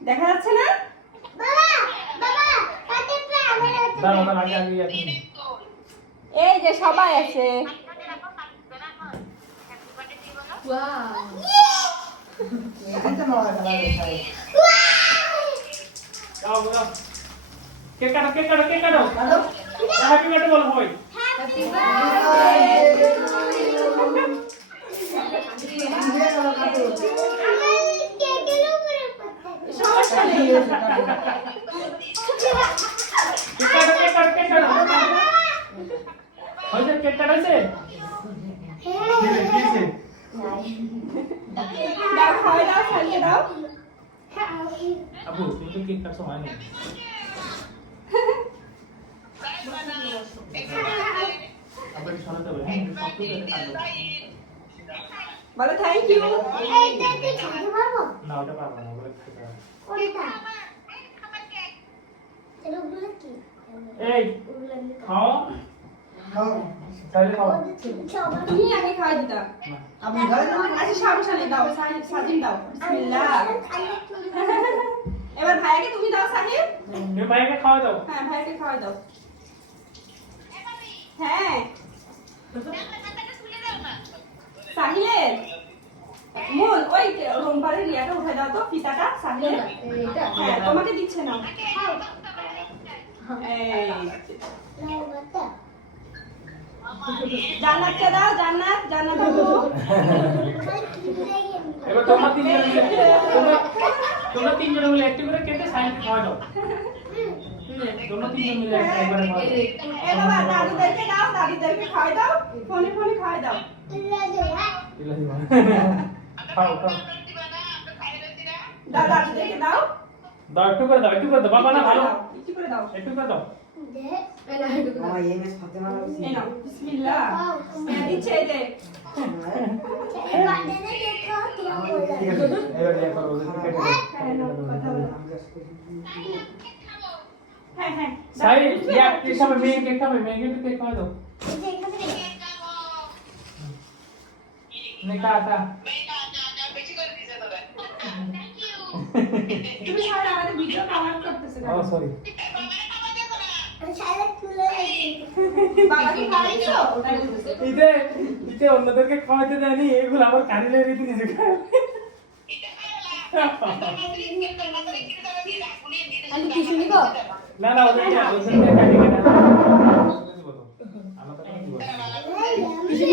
দেখা যাচ্ছে না? এই যে সবাই আছে। কেক কাটো কেক কাটো কেক কাটো হ্যাপি বার্থডে বলো ভাই হ্যাপি বার্থডে টু ইউ। সমস্যা নেই। কেক কাটো কেক কাটো কেক কাটো হয়েছে কেক কাটাইছে কিছে দাও খাওয়াই দাও খাইয়ে দাও। আবু তুমি তো কেক কাটছো হয়নি আবার শোনাতে হবে হ্যাঁ সব কিছু কাটবো বলো থ্যাংক ইউ। না ওটা পারবো না বলে খেতে হবে এই খাও তাহলে খাও তুমি আগে খাওয়াই দিতা। আপনি খাই না? আচ্ছা সামনে দাও সাজিম দাও। বিসমিল্লাহ। এবার ভাইয়াকে তুমি দাও সাহিল। তুমি ভাইকে খাওয়া দাও হ্যাঁ ভাইয়াকে খাওয়াই দাও। হ্যাঁ সাহিলের মন ওই রোমবারের রিয়াটা উঠে দাও তো ফিতাটা সাহিলের। হ্যাঁ তোমাকে দিচ্ছে না। জান্নাতকে দাও জান্নাত জান্নাত বাবু। এবার তোমরা তিনজন মিলে একটু করে কেটে সাইনকে খাওয়া দাও তোমরা তিনজন মিলে একবারে খাওয়া দাও এ বাবা দাদুদেরকে দাও দাদিদেরকে খাওয়াই দাও ফোনে ফোনে খাওয়াই দাও। খাও খাও দাও দাদুদেরকে দাও। দাও একটু করে দাও বাবা না ভালো একটু করে দাও। একটু করে দাও আমার এমএস ফাতেমা রাখছি এই নাও বিসমিল্লাহ। হ্যাঁ দিচ্ছে এই যে। ঠিক আছে এবার ইয়া করো ওদের কেটে দাও হ্যাঁ নাও কথা বলো। হ্যাঁ হ্যাঁ সাই ইয়া কেক খাবে মেয়ে কেক খাবে মেয়ে কেক খাওয়া দাও নেকা আটা তুমি সারা আমাদের ভিডিও কভার করতেছ না। ও সরি বাবা কি খাওয়াইছো ওটাই বলতেছে। ইতে অন্যদেরকে খাওয়াতে দেয়নি এগুলো আবার কানিলে রীতি নিজে খায় আমি কিছু নিব। না ওদেরকে কাটি কেটে